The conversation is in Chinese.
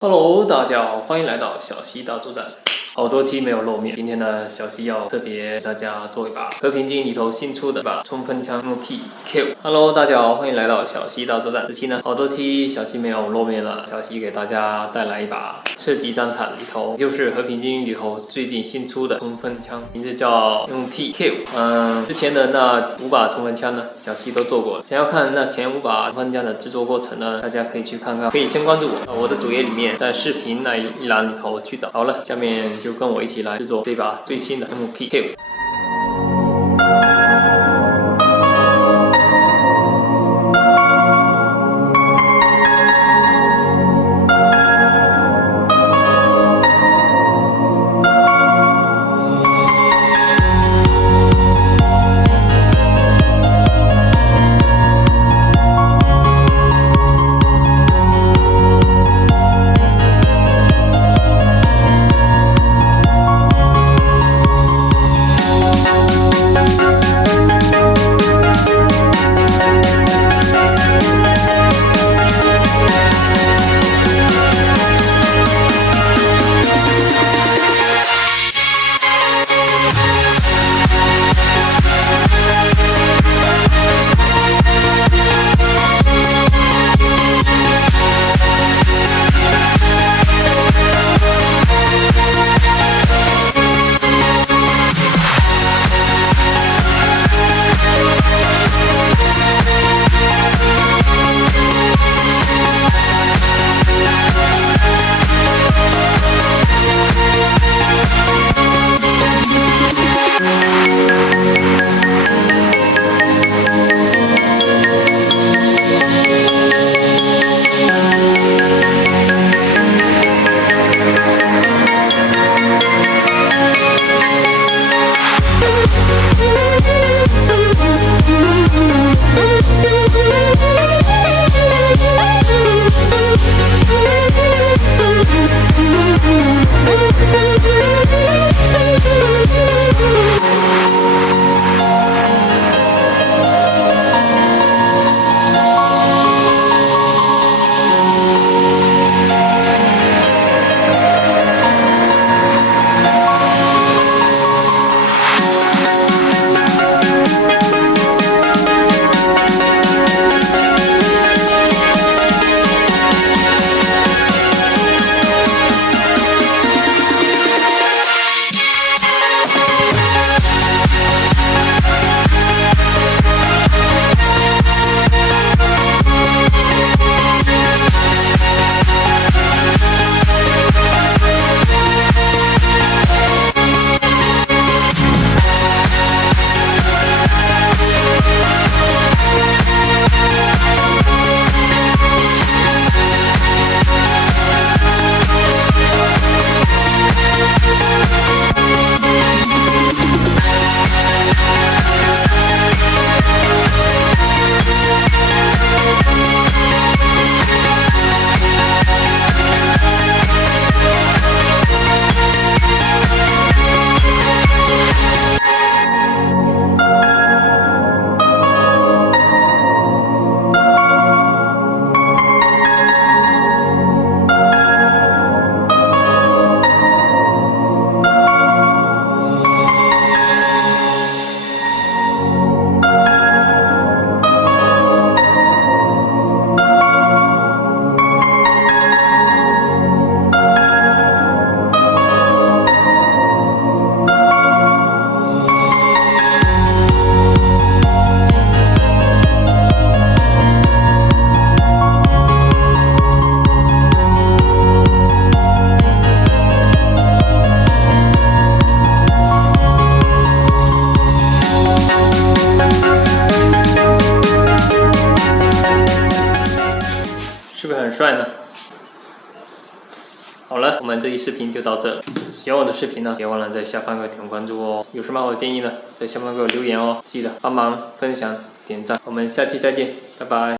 Hello， 大家好，欢迎来到小西大作战。好多期没有露面，今天呢，小西要特别给大家做一把和平精英里头新出的一把冲锋枪 MP5K。Hello， 大家好，欢迎来到小西大作战。这期呢，好多期小西没有露面了，小西给大家带来一把射击战场里头，就是和平精英里头最近新出的冲锋枪，名字叫 MP5K。之前的那5把冲锋枪呢，小西都做过了。想要看那前5把冲锋枪的制作过程呢，大家可以去看看，可以先关注我的主页里面，在视频那一栏里头去找。好了，下面就跟我一起来制作这把最新的 MP5K。是不是很帅呢？好了，我们这一视频就到这。喜欢我的视频呢，别忘了在下方给我点关注哦。有什么好建议呢，在下方给我留言哦。记得帮忙分享、点赞。我们下期再见，拜拜。